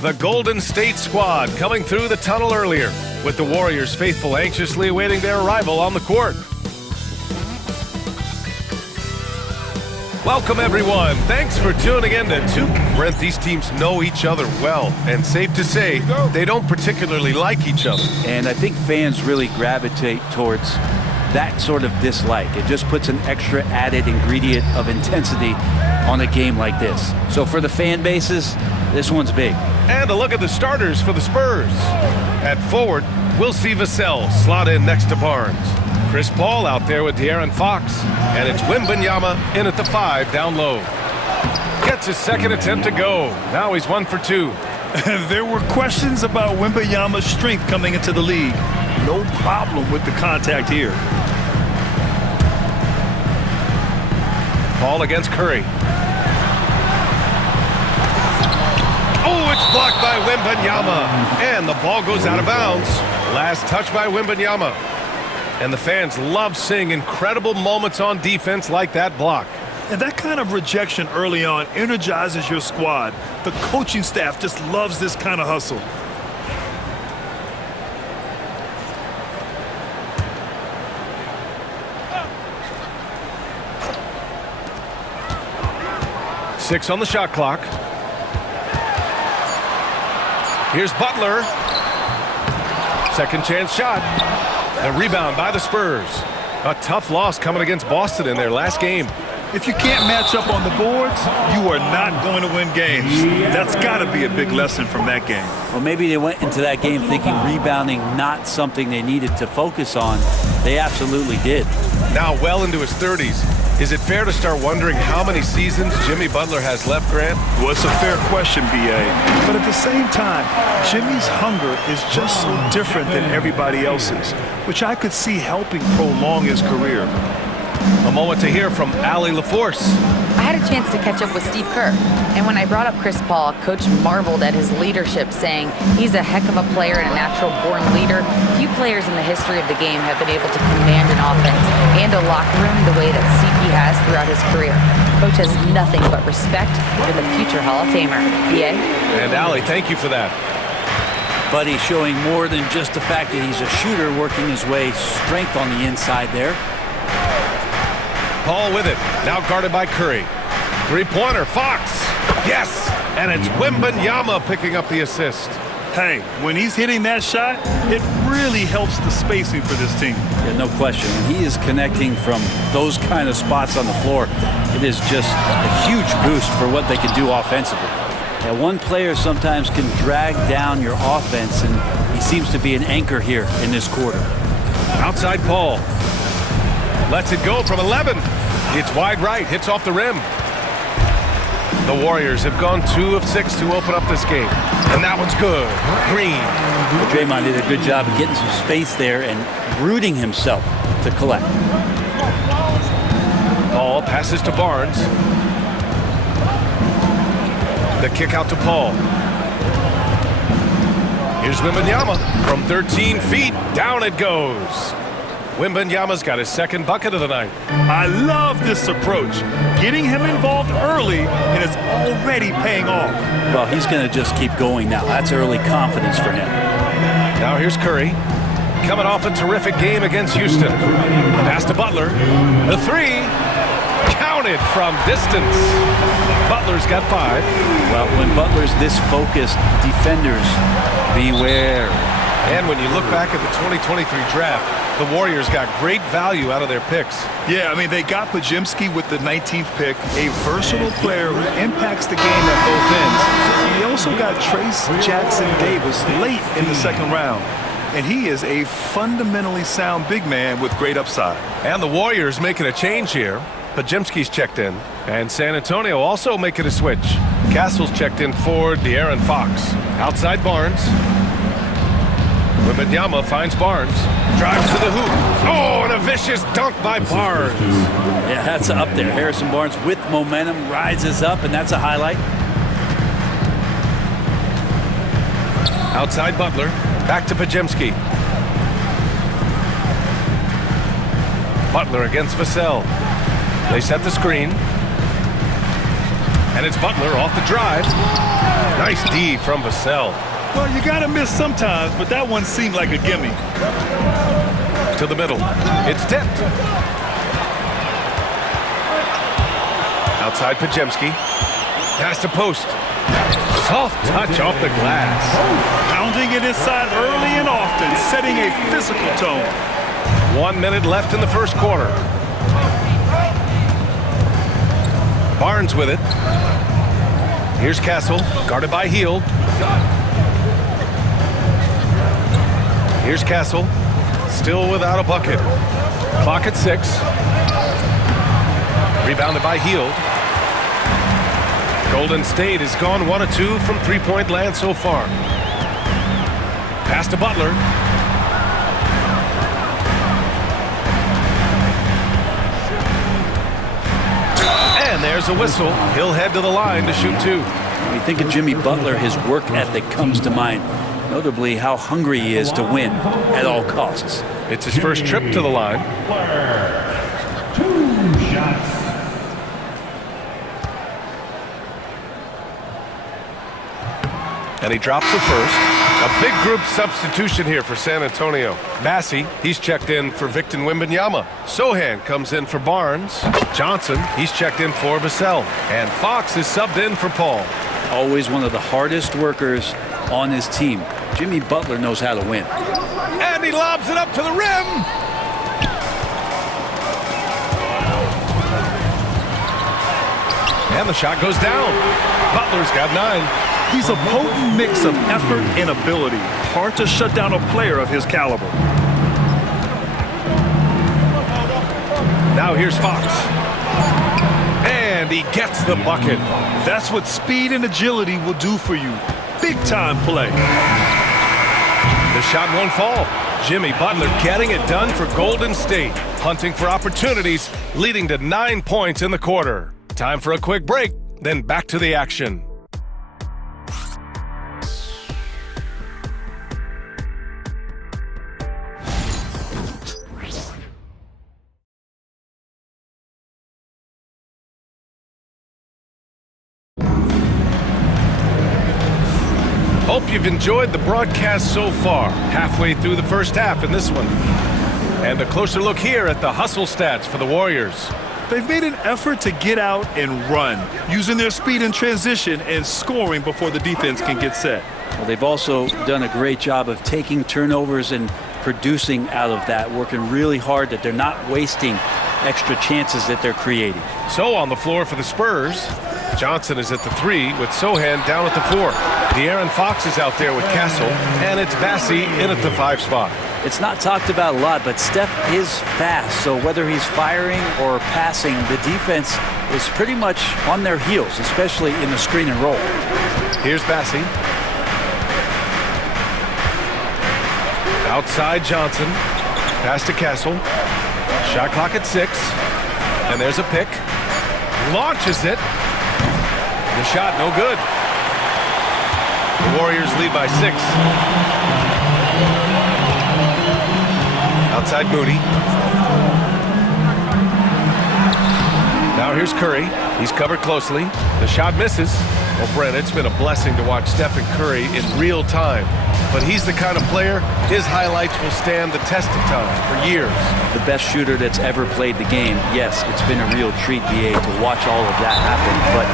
The Golden State squad coming through the tunnel earlier, with the Warriors faithful anxiously awaiting their arrival on the court. Welcome, everyone. Thanks for tuning in to Brent. These teams know each other well, and safe to say, they don't particularly like each other. And I think fans really gravitate towards that sort of dislike. It just puts an extra added ingredient of intensity on a game like this. So for the fan bases, this one's big. And a look at the starters for the Spurs. At forward, we'll see Vassell slot in next to Barnes. Chris Paul out there with De'Aaron Fox. And it's Wembanyama in at the 5 down low. Gets his second attempt to go. Now he's 1 for 2. There were questions about Wembanyama's strength coming into the league. No problem with the contact here. Paul against Curry. Oh, it's blocked by Wembanyama. And the ball goes out of bounds. Last touch by Wembanyama. And the fans love seeing incredible moments on defense like that block. And that kind of rejection early on energizes your squad. The coaching staff just loves this kind of hustle. Six on the shot clock. Here's Butler. Second chance shot. The rebound by the Spurs. A tough loss coming against Boston in their last game. If you can't match up on the boards, you are not going to win games. That's got to be a big lesson from that game. Well, maybe they went into that game thinking rebounding not something they needed to focus on. They absolutely did. Now well into his 30s. Is it fair to start wondering how many seasons Jimmy Butler has left, Grant? Well, it's a fair question, B.A. But at the same time, Jimmy's hunger is just so different than everybody else's, which I could see helping prolong his career. A moment to hear from Allie LaForce. I had a chance to catch up with Steve Kerr, and when I brought up Chris Paul, Coach marveled at his leadership, saying he's a heck of a player and a natural-born leader. Few players in the history of the game have been able to command an offense and a locker room the way that CP has throughout his career. Coach has nothing but respect for the future Hall of Famer. B.A.? And Allie, thank you for that. But he's showing more than just the fact that he's a shooter, working his way strength on the inside there. Paul with it, now guarded by Curry. Three-pointer, Fox. Yes, and it's Wembanyama picking up the assist. Hey, when he's hitting that shot, it really helps the spacing for this team. Yeah, no question. When he is connecting from those kind of spots on the floor, it is just a huge boost for what they can do offensively. Yeah, one player sometimes can drag down your offense, and he seems to be an anchor here in this quarter. Outside Paul. Lets it go from 11. It's wide right, hits off the rim. The Warriors have gone 2 of 6 to open up this game. And that one's good. Green. Well, Draymond did a good job of getting some space there and rooting himself to collect. Paul passes to Barnes. The kick out to Paul. Here's Wembanyama from 13 feet. Down it goes. Wembanyama's got his second bucket of the night. I love this approach. Getting him involved early, and it's already paying off. Well, he's going to just keep going now. That's early confidence for him. Now here's Curry. Coming off a terrific game against Houston. Pass to Butler. The 3. Counted from distance. Butler's got 5. Well, when Butler's this focused, defenders, beware. And when you look back at the 2023 draft, the Warriors got great value out of their picks. Yeah, I mean, they got Podziemski with the 19th pick, a versatile player who impacts the game at both ends. They also got Trace Jackson-Davis late in the second round. And he is a fundamentally sound big man with great upside. And the Warriors making a change here. Podziemski's checked in. And San Antonio also making a switch. Castle's checked in for De'Aaron Fox. Outside Barnes. Wembanyama finds Barnes. Drives to the hoop. Oh, and a vicious dunk by Barnes. Yeah, that's up there. Harrison Barnes with momentum rises up, and that's a highlight. Outside Butler. Back to Podziemski. Butler against Vassell. They set the screen. And it's Butler off the drive. Nice D from Vassell. Well, you got to miss sometimes, but that one seemed like a gimme. To the middle. It's tipped. Outside Pajemski. Pass to post. Soft touch off the glass. Pounding it inside early and often, setting a physical tone. 1 minute left in the first quarter. Barnes with it. Here's Castle, guarded by Hield. Here's Castle, still without a bucket. Clock at 6. Rebounded by Hield. Golden State has gone 1 of 2 from three-point land so far. Pass to Butler. And there's a whistle. He'll head to the line to shoot 2. When you think of Jimmy Butler, his work ethic comes to mind. Notably, how hungry he is to win at all costs. It's his first trip to the line. 2 shots. And he drops the first. A big group substitution here for San Antonio. Massey, he's checked in for Victor Wembanyama. Sohan comes in for Barnes. Johnson, he's checked in for Vassell. And Fox is subbed in for Paul. Always one of the hardest workers on his team. Jimmy Butler knows how to win. And he lobs it up to the rim. And the shot goes down. Butler's got 9. He's a potent mix of effort and ability. Hard to shut down a player of his caliber. Now here's Fox. And he gets the bucket. That's what speed and agility will do for you. Big-time play. The shot won't fall. Jimmy Butler getting it done for Golden State. Hunting for opportunities, leading to 9 points in the quarter. Time for a quick break, then back to the action. Hope you've enjoyed the broadcast so far. Halfway through the first half in this one. And a closer look here at the hustle stats for the Warriors. They've made an effort to get out and run, using their speed in transition and scoring before the defense can get set. Well, they've also done a great job of taking turnovers and producing out of that, working really hard that they're not wasting extra chances that they're creating. So on the floor for the Spurs, Johnson is at the 3 with Sohan down at the 4. De'Aaron Fox is out there with Castle, and it's Massey in at the 5 spot. It's not talked about a lot, but Steph is fast, so whether he's firing or passing, the defense is pretty much on their heels, especially in the screen and roll. Here's Massey. Outside Johnson. Pass to Castle. Shot clock at 6. And there's a pick. Launches it. The shot no good. The Warriors lead by 6. Outside Moody. Now here's Curry. He's covered closely. The shot misses. Well, Brent, it's been a blessing to watch Stephen Curry in real time. But he's the kind of player, his highlights will stand the test of time for years. The best shooter that's ever played the game. Yes, it's been a real treat, BA, to watch all of that happen. But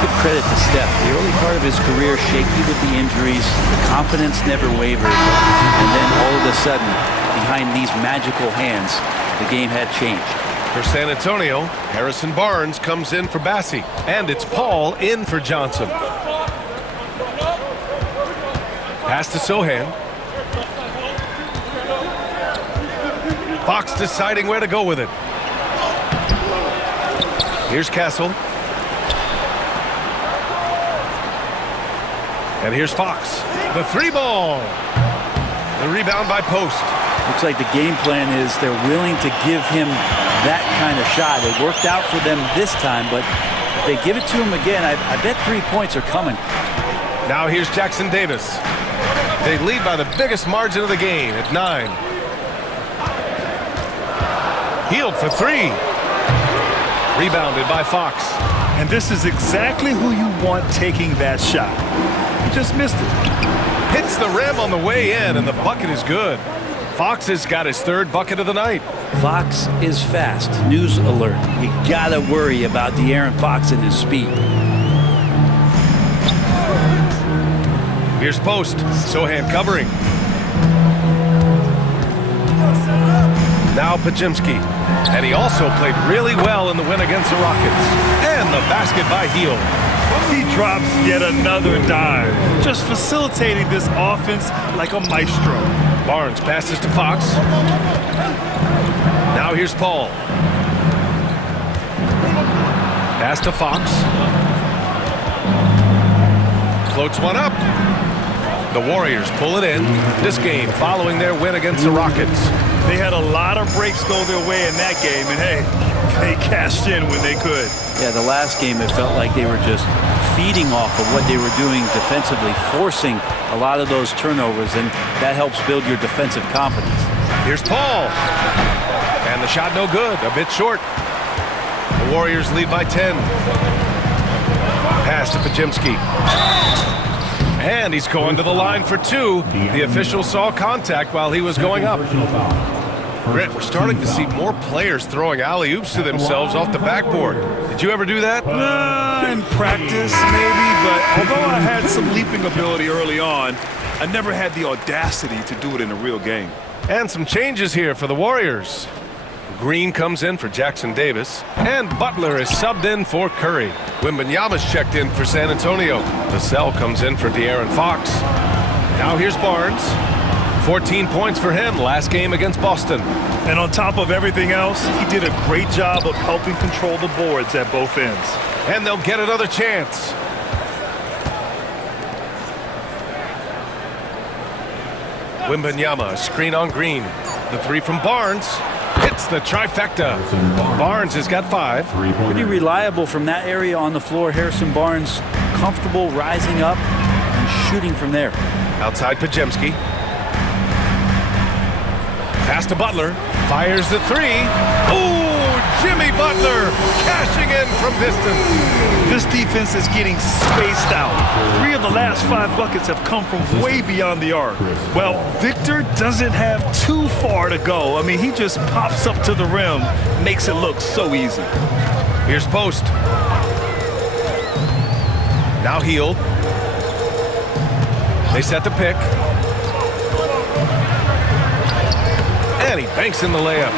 give credit to Steph. The early part of his career, shaky with the injuries. The confidence never wavered. And then all of a sudden, behind these magical hands, the game had changed. For San Antonio, Harrison Barnes comes in for Bassey. And it's Paul in for Johnson. Pass to Sohan. Fox deciding where to go with it. Here's Castle. And here's Fox. The 3 ball. The rebound by Post. Looks like the game plan is they're willing to give him that kind of shot. It worked out for them this time, but if they give it to him again, I bet 3 points are coming. Now here's Jackson Davis. They lead by the biggest margin of the game at 9. Hield for 3. Rebounded by Fox. And this is exactly who you want taking that shot. He just missed it. Hits the rim on the way in, and the bucket is good. Fox has got his third bucket of the night. Fox is fast. News alert. You gotta worry about De'Aaron Fox and his speed. Here's post. Sohan covering. Now Pajimski. And he also played really well in the win against the Rockets. And the basket by Heel. He drops yet another dime, just facilitating this offense like a maestro. Barnes passes to Fox. Now here's Paul. Pass to Fox. Floats one up. The Warriors pull it in. This game following their win against the Rockets. They had a lot of breaks go their way in that game, and hey, they cashed in when they could. Yeah, the last game it felt like they were just feeding off of what they were doing defensively, forcing a lot of those turnovers, and that helps build your defensive confidence. Here's Paul. And the shot no good, a bit short. The Warriors lead by 10. Pass to Pajimski. And he's going to the line for two. The official saw contact while he was going up. Britt, we're starting to see more players throwing alley-oops to themselves off the backboard. Did you ever do that? In practice, maybe, but although I had some leaping ability early on, I never had the audacity to do it in a real game. And some changes here for the Warriors. Green comes in for Jackson Davis, and Butler is subbed in for Curry. Wembanyama's checked in for San Antonio. Vassell comes in for De'Aaron Fox. Now here's Barnes. 14 points for him last game against Boston. And on top of everything else, he did a great job of helping control the boards at both ends. And they'll get another chance. Wembanyama, screen on Green. The three from Barnes. Hits the trifecta. Barnes has got 5. Pretty reliable from that area on the floor. Harrison Barnes comfortable rising up and shooting from there. Outside Pajimski. Pass to Butler. Fires the 3. Ooh, Jimmy Butler cashing in from distance. This defense is getting spaced out. 3 of the last 5 buckets have come from way beyond the arc. Well, Victor doesn't have too far to go. I mean, he just pops up to the rim, makes it look so easy. Here's post. Now Heald. They set the pick. And he banks in the layup.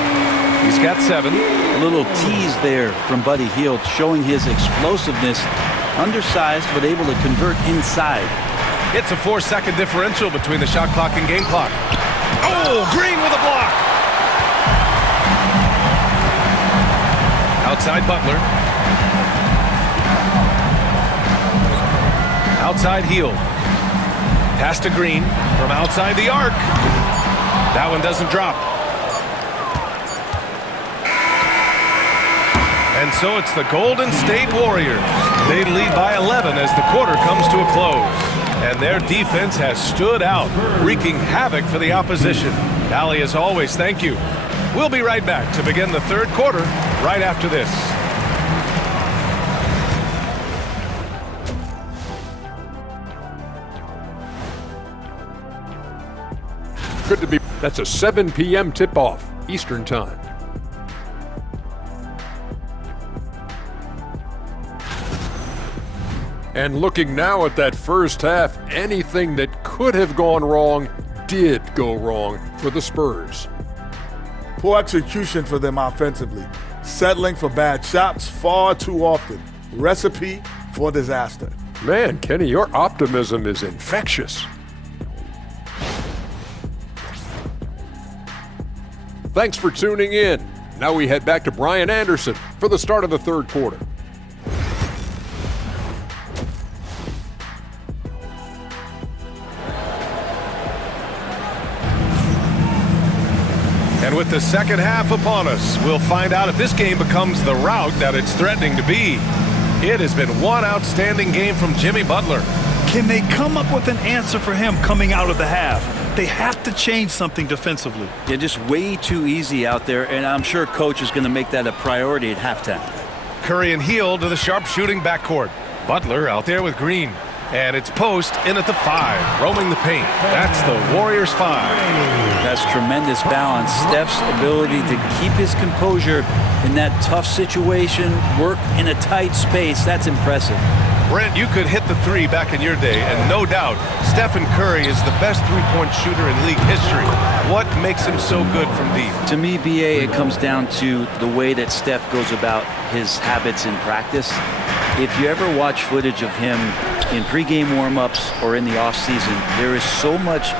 He's got 7. A little tease there from Buddy Hield, showing his explosiveness. Undersized, but able to convert inside. It's a 4-second differential between the shot clock and game clock. Oh, Green with a block. Outside Butler. Outside Hield. Pass to Green from outside the arc. That one doesn't drop. And so it's the Golden State Warriors. They lead by 11 as the quarter comes to a close. And their defense has stood out, wreaking havoc for the opposition. Allie, as always, thank you. We'll be right back to begin the third quarter right after this. Good to be. That's a 7 p.m. tip-off Eastern Time. And looking now at that first half, anything that could have gone wrong did go wrong for the Spurs. Poor execution for them offensively. Settling for bad shots far too often. Recipe for disaster. Man, Kenny, your optimism is infectious. Thanks for tuning in. Now we head back to Brian Anderson for the start of the third quarter. And with the second half upon us, we'll find out if this game becomes the rout that it's threatening to be. It has been one outstanding game from Jimmy Butler. Can they come up with an answer for him coming out of the half? They have to change something defensively. Yeah, just way too easy out there, and I'm sure coach is going to make that a priority at halftime. Curry and Heel to the sharpshooting backcourt. Butler out there with Green. And it's Post in at the 5, roaming the paint. That's the Warriors 5. That's tremendous balance. Steph's ability to keep his composure in that tough situation, work in a tight space, that's impressive. Brent, you could hit the 3 back in your day, and no doubt, Stephen Curry is the best three-point shooter in league history. What makes him so good from deep? To me, BA, it comes down to the way that Steph goes about his habits in practice. If you ever watch footage of him in pregame warm-ups or in the off-season, there is so much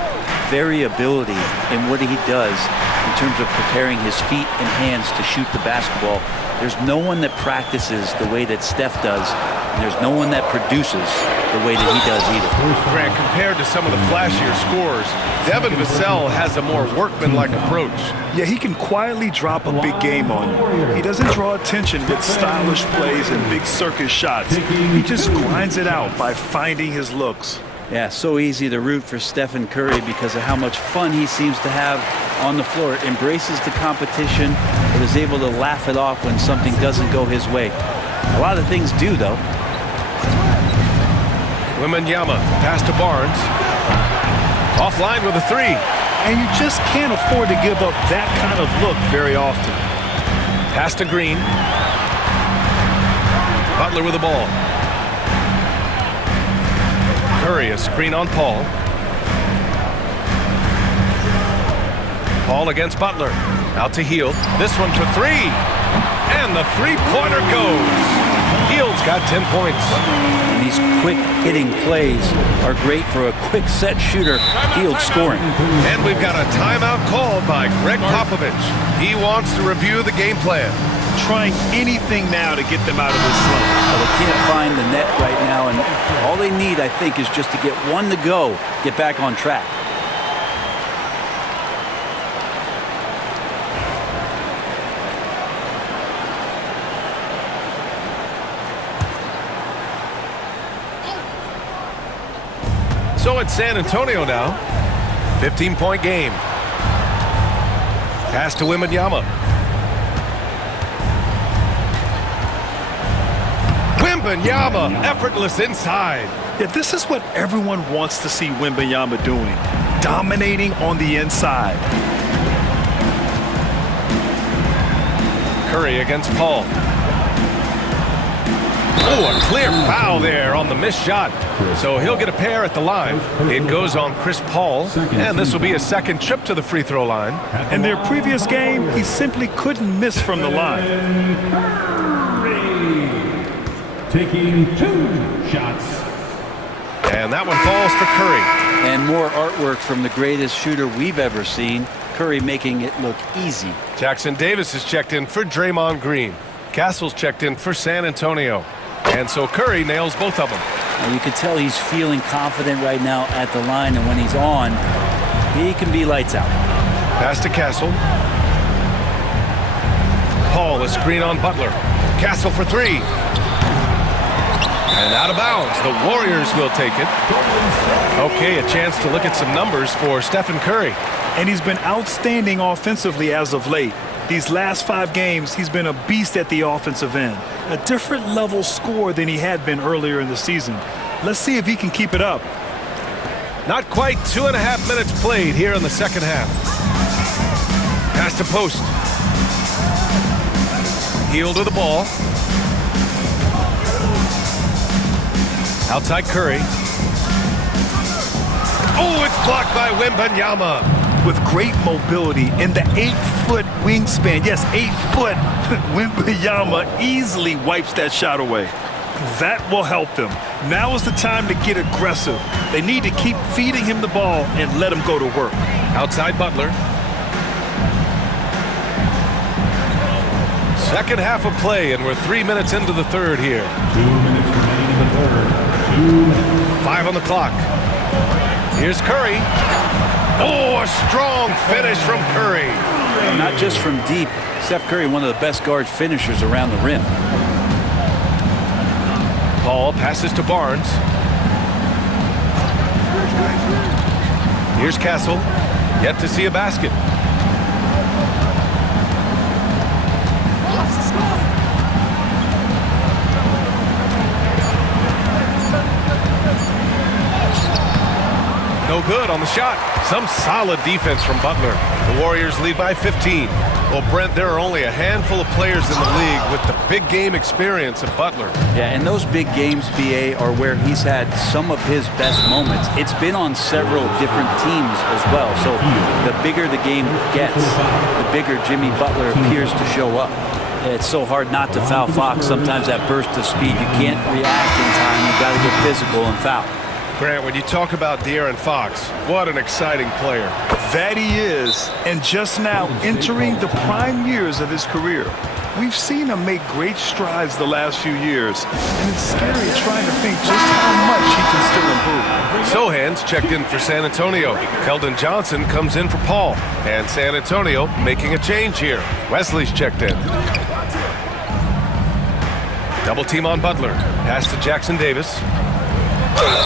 variability in what he does in terms of preparing his feet and hands to shoot the basketball. There's no one that practices the way that Steph does, and there's no one that produces the way that he does either. Grant, compared to some of the flashier scorers, Devin Vassell has a more workmanlike approach. Yeah, he can quietly drop a big game on you. He doesn't draw attention with stylish plays and big circus shots. He just grinds it out by finding his looks. Yeah, so easy to root for Stephen Curry because of how much fun he seems to have on the floor. Embraces the competition, but is able to laugh it off when something doesn't go his way. A lot of things do, though. Wembanyama, pass to Barnes. Offline with a 3. And you just can't afford to give up that kind of look very often. Pass to Green. Butler with the ball. Curry, a screen on Paul. Paul against Butler. Out to Heel. This one for 3. And the three-pointer goes. Heel's got 10 points. And these quick hitting plays are great for a quick set shooter. Heel scoring. And we've got a timeout called by Greg Popovich. He wants to review the game plan. Trying anything now to get them out of this slump. Well, they can't find the net right now, and all they need, I think, is just to get one to go, get back on track. So it's San Antonio now. 15-point game. Pass to Wembanyama. Wembanyama, effortless inside. Yeah, this is what everyone wants to see Wembanyama doing. Dominating on the inside. Curry against Paul. Oh, a clear foul there on the missed shot. So he'll get a pair at the line. It goes on Chris Paul, and this will be his second trip to the free throw line. In their previous game, he simply couldn't miss from the line. Taking 2 shots. And that one falls for Curry. And more artwork from the greatest shooter we've ever seen. Curry making it look easy. Jackson Davis is checked in for Draymond Green. Castle's checked in for San Antonio. And so Curry nails both of them. Well, you can tell he's feeling confident right now at the line, and when he's on, he can be lights out. Pass to Castle. Paul, a screen on Butler. Castle for 3. And out of bounds. The Warriors will take it. Okay, a chance to look at some numbers for Stephen Curry. And he's been outstanding offensively as of late. These last 5 games, he's been a beast at the offensive end. A different level score than he had been earlier in the season. Let's see if he can keep it up. Not quite 2.5 minutes played here in the second half. Pass to Post. Heel to the ball. Outside Curry. Oh, it's blocked by Wembanyama. With great mobility in the 8-foot wingspan. Yes, 8 foot. Wembanyama easily wipes that shot away. That will help them. Now is the time to get aggressive. They need to keep feeding him the ball and let him go to work. Outside Butler. Second half of play, and we're 3 minutes into the third here. 2 minutes remaining in the third. 2 minutes. 5 on the clock. Here's Curry. Oh, a strong finish from Curry. Not just from deep. Steph Curry, one of the best guard finishers around the rim. Paul passes to Barnes. Here's Castle. Yet to see a basket. No good on the shot. Some solid defense from Butler. The Warriors lead by 15. Well, Brent, there are only a handful of players in the league with the big game experience of Butler. Yeah, and those big games, BA, are where he's had some of his best moments. It's been on several different teams as well. So the bigger the game gets, the bigger Jimmy Butler appears to show up. It's so hard not to foul Fox. Sometimes that burst of speed, you can't react in time. You've got to get physical and foul. Grant, when you talk about De'Aaron Fox, what an exciting player. That he is, and just now entering the prime years of his career. We've seen him make great strides the last few years, and it's scary trying to think just how much he can still improve. Sohan's checked in for San Antonio. Keldon Johnson comes in for Paul. And San Antonio making a change here. Wesley's checked in. Double team on Butler. Pass to Jackson Davis.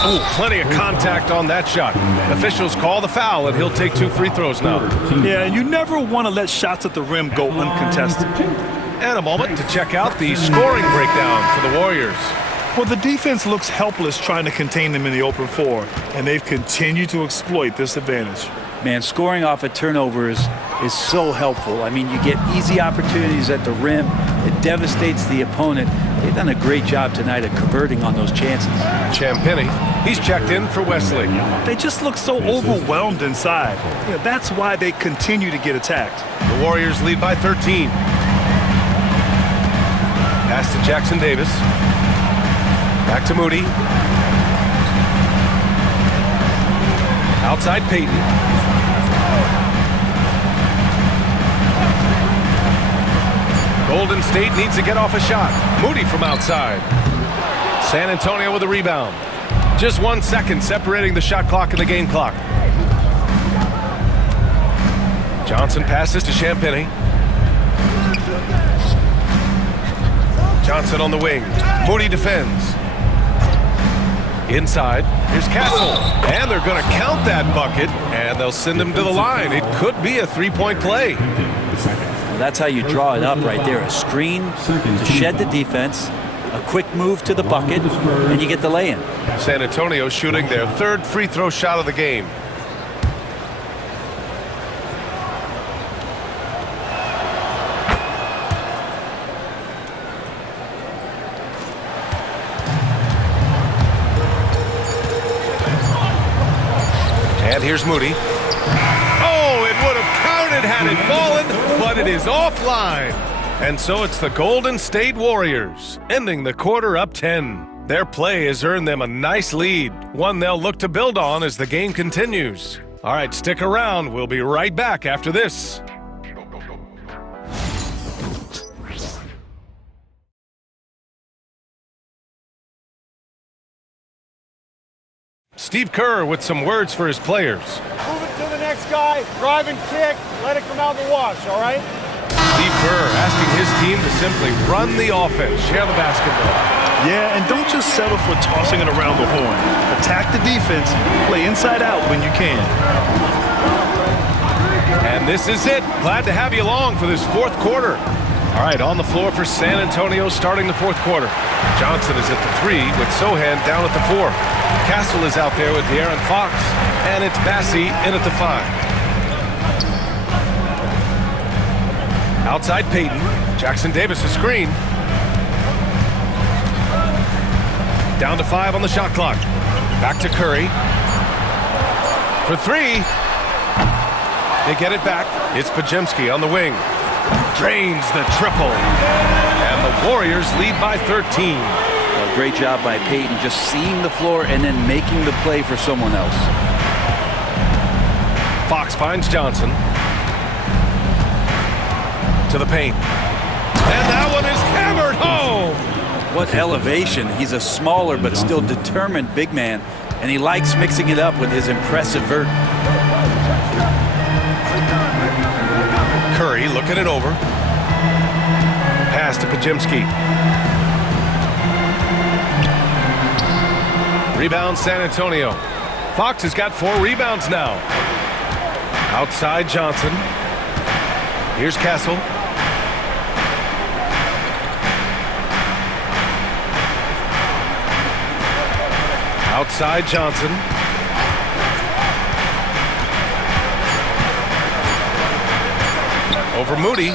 Ooh, plenty of contact on that shot. Officials call the foul, and he'll take 2 free throws now. Yeah, and you never want to let shots at the rim go uncontested. And a moment to check out the scoring breakdown for the Warriors. Well, the defense looks helpless trying to contain them in the open floor, and they've continued to exploit this advantage. Man, scoring off of turnovers is so helpful. I mean, you get easy opportunities at the rim. It devastates the opponent. They've done a great job tonight of converting on those chances. Champagny, he's checked in for Wesley. They just look so overwhelmed inside. Yeah, that's why they continue to get attacked. The Warriors lead by 13. Pass to Jackson Davis. Back to Moody. Outside Payton. Golden State needs to get off a shot. Moody from outside. San Antonio with a rebound. Just 1 second separating the shot clock and the game clock. Johnson passes to Champagny. Johnson on the wing. Moody defends. Inside, here's Castle. And they're going to count that bucket, and they'll send him to the line. It could be a three-point play. That's how you draw it up right there. A screen to shed the defense, a quick move to the bucket, and you get the lay-in. San Antonio shooting their 3rd free throw shot of the game. And here's Moody. Oh, it would have counted had it fallen, but it is offline. And so it's the Golden State Warriors, ending the quarter up 10. Their play has earned them a nice lead, one they'll look to build on as the game continues. All right, stick around. We'll be right back after this. Steve Kerr with some words for his players. Move it to the next guy, drive and kick, let it come out in the wash, all right? Steve Kerr asking his team to simply run the offense, share the basketball. Yeah, and don't just settle for tossing it around the horn. Attack the defense, play inside out when you can. And this is it. Glad to have you along for this 4th quarter. All right, on the floor for San Antonio starting the 4th quarter. Johnson is at the 3 with Sohan down at the 4. Castle is out there with De'Aaron Fox, and it's Bassey in at the 5. Outside Payton. Jackson Davis a screen. Down to 5 on the shot clock. Back to Curry. For 3. They get it back. It's Podziemski on the wing. Drains the triple. And the Warriors lead by 13. A great job by Payton, just seeing the floor and then making the play for someone else. Fox finds Johnson. To the paint. And that one is hammered home. What elevation. He's a smaller but still determined big man, and he likes mixing it up with his impressive vert. Curry looking it over. Pass to Podziemski. Rebound San Antonio. Fox has got 4 rebounds now. Outside Johnson. Here's Castle. Outside Johnson. Over Moody.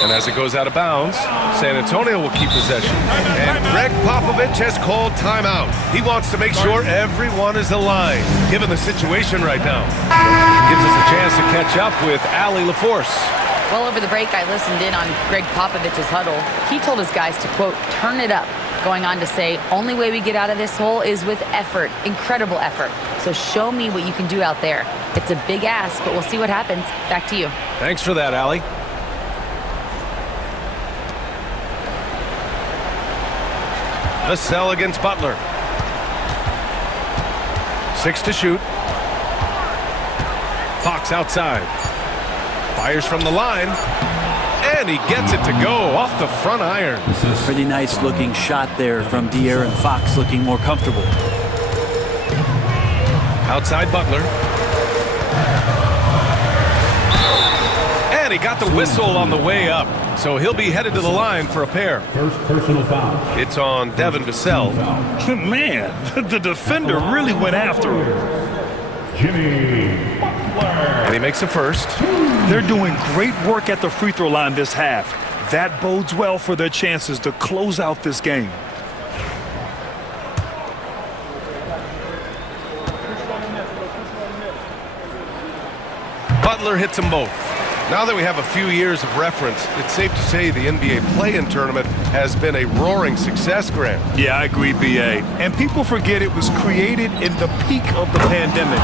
And as it goes out of bounds, San Antonio will keep possession. And Greg Popovich has called timeout. He wants to make sure everyone is aligned, given the situation right now. Gives us a chance to catch up with Allie LaForce. Well, over the break, I listened in on Greg Popovich's huddle. He told his guys to, quote, turn it up, going on to say, only way we get out of this hole is with effort, incredible effort. So show me what you can do out there. It's a big ask, but we'll see what happens. Back to you. Thanks for that, Allie. Vassell against Butler. 6 to shoot. Fox outside. Fires from the line. And he gets it to go off the front iron. Pretty nice looking shot there from De'Aaron Fox, looking more comfortable. Outside Butler. And he got the whistle on the way up. So he'll be headed to the line for a pair. First personal foul. It's on Devin Vassell. Man, the defender really went after him. Jimmy Butler. And he makes a first. They're doing great work at the free throw line this half. That bodes well for their chances to close out this game. Butler hits them both. Now that we have a few years of reference, it's safe to say the NBA play-in tournament has been a roaring success, Grant. Yeah, I agree, B.A. And people forget it was created in the peak of the pandemic.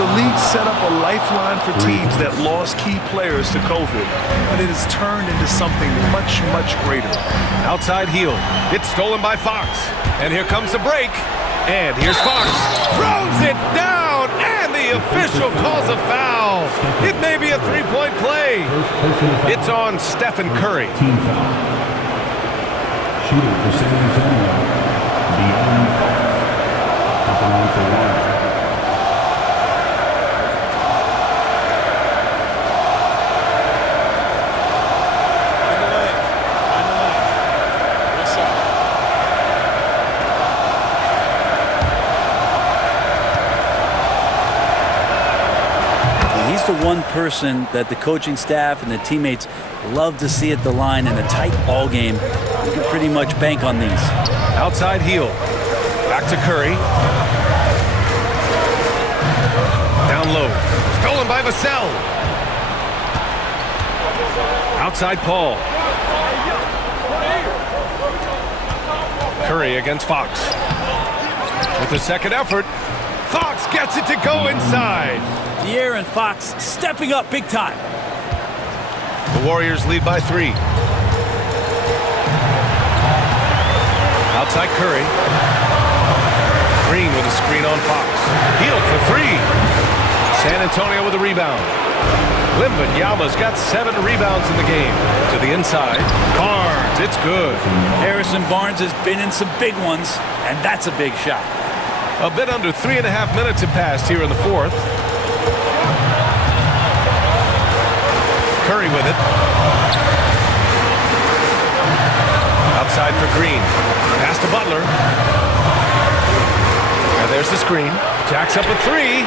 The league set up a lifeline for teams that lost key players to COVID, but it has turned into something much, much greater. Outside heel. It's stolen by Fox. And here comes the break. And here's Fox. Throws it down, and the official calls a foul. It may be a three-point play. It's on Stephen Curry. Team foul. Shooting for San Antonio. De'Aaron Fox. At the line for one. The one person that the coaching staff and the teammates love to see at the line in a tight ball game. You can pretty much bank on these. Outside heel. Back to Curry. Down low. Stolen by Vassell. Outside Paul. Curry against Fox. With the second effort, Fox gets it to go inside. De'Aaron Fox stepping up big time. The Warriors lead by 3. Outside Curry. Green with a screen on Fox. Healed for 3. San Antonio with a rebound. Wembanyama's got 7 rebounds in the game. To the inside. Barnes, it's good. Harrison Barnes has been in some big ones, and that's a big shot. A bit under 3.5 minutes have passed here in the fourth. Curry with it. Outside for Green. Pass to Butler. And there's the screen. Jacks up a 3.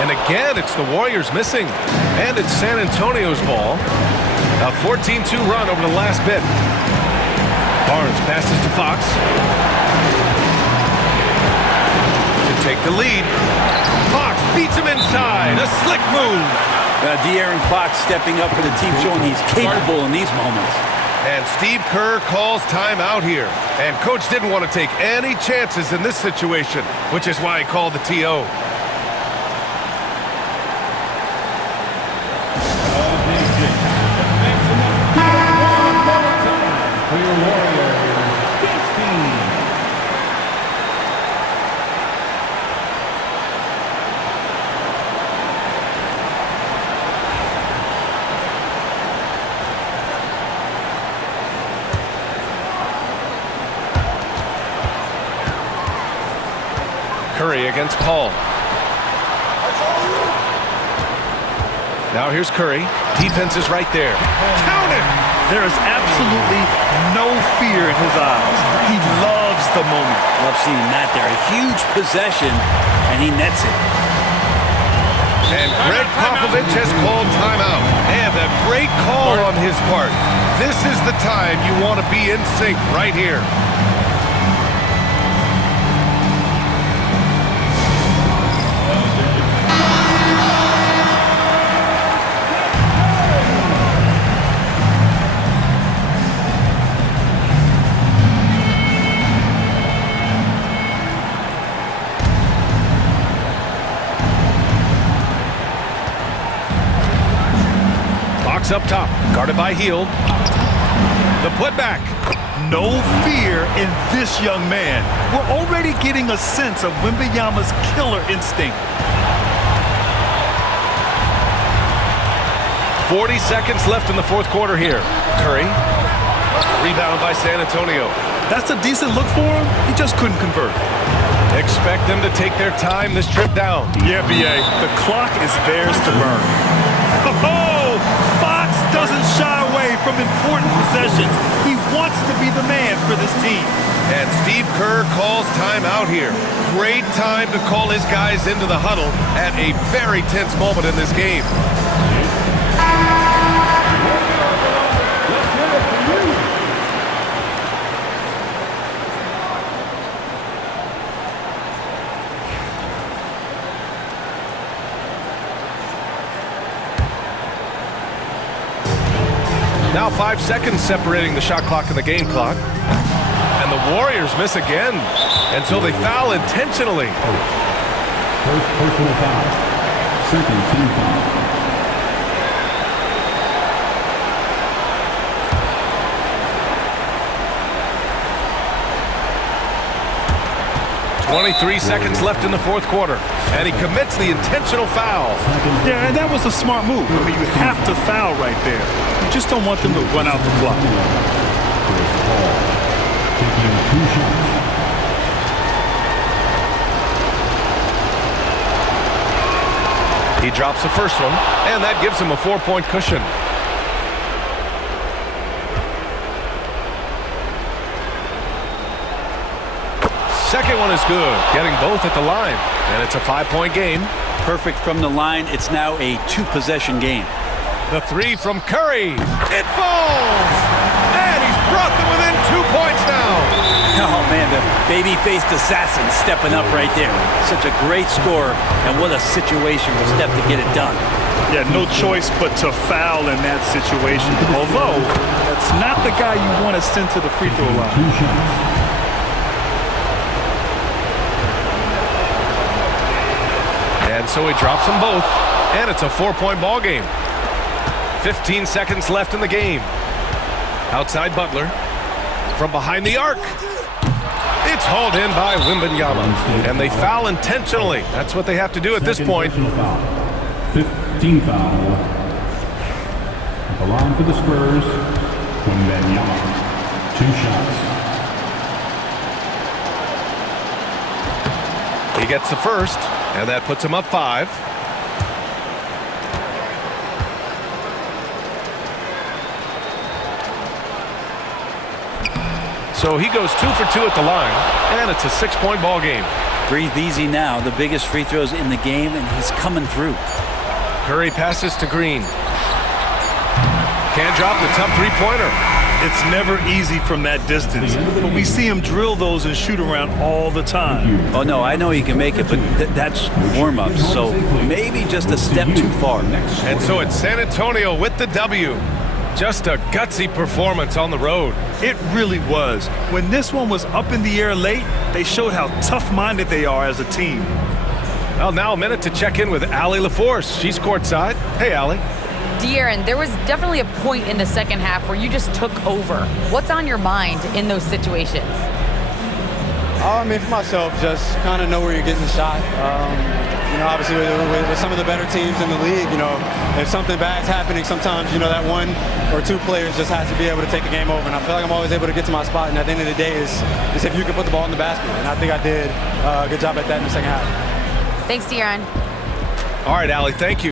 And again, it's the Warriors missing. And it's San Antonio's ball. A 14-2 run over the last bit. Barnes passes to Fox. To take the lead. Fox beats him inside. A slick move. De'Aaron Fox stepping up for the team, showing he's capable in these moments. And Steve Kerr calls timeout here. And coach didn't want to take any chances in this situation, which is why he called the TO. Curry against Paul. Now here's Curry. Defense is right there. Counted! There is absolutely no fear in his eyes. He loves the moment. Love seeing that there. A huge possession, and he nets it. And Greg Popovich has called timeout. And a great call on his part. This is the time you want to be in sync right here. Up top, guarded by Hield. The putback. No fear in this young man. We're already getting a sense of Wembanyama's killer instinct. 40 seconds left in the fourth quarter here. Curry. Rebound by San Antonio. That's a decent look for him. He just couldn't convert. Expect them to take their time this trip down. Yeah, B.A. The clock is theirs to burn. Oh, Fox doesn't shy away from important possessions. He wants to be the man for this team. And Steve Kerr calls timeout here. Great time to call his guys into the huddle at a very tense moment in this game. Now 5 seconds separating the shot clock and the game clock. And the Warriors miss again. And so they foul intentionally. First personal foul. Second team foul. 23 seconds left in the fourth quarter, and he commits the intentional foul. Yeah, and that was a smart move. I mean, you have to foul right there. You just don't want them to run out the clock. Taking 2 shots. He drops the first one, and that gives him a 4-point cushion. Second one is good, getting both at the line, and it's a 5-point game. Perfect from the line. It's now a 2-possession game. The three from Curry. It falls! And he's brought them within 2 points now. Oh, man, the baby-faced assassin stepping up right there. Such a great score, and what a situation for Steph to get it done. Yeah, no choice but to foul in that situation. Although, that's not the guy you want to send to the free throw line. 2 shots. And so he drops them both, and it's a 4-point ball game. 15 seconds left in the game. Outside Butler. From behind the arc. It's hauled in by Wembanyama. And they foul intentionally. That's what they have to do at this point. 15 foul. At the line for the Spurs, Wembanyama. 2 shots. He gets the first, and that puts him up 5. So he goes 2 for 2 at the line, and it's a 6-point ball game. Breathe easy now. The biggest free throws in the game, and he's coming through. Curry passes to Green. Can't drop the tough three-pointer. It's never easy from that distance, but we see him drill those and shoot around all the time. Oh, no, I know he can make it, but that's warm-ups, so maybe just a step too far. And so it's San Antonio with the W. Just a gutsy performance on the road. It really was. When this one was up in the air late, they showed how tough-minded they are as a team. Well, now a minute to check in with Allie LaForce. She's courtside. Hey, Allie. De'Aaron, there was definitely a point in the second half where you just took over. What's on your mind in those situations? I mean, for myself, just kind of know where you're getting the shot. You know, obviously with some of the better teams in the league, you know, if something bad's happening, sometimes, you know, that 1 or 2 players just has to be able to take a game over. And I feel like I'm always able to get to my spot. And at the end of the day is if you can put the ball in the basket. And I think I did a good job at that in the second half. Thanks, De'Aaron. All right, Allie, thank you.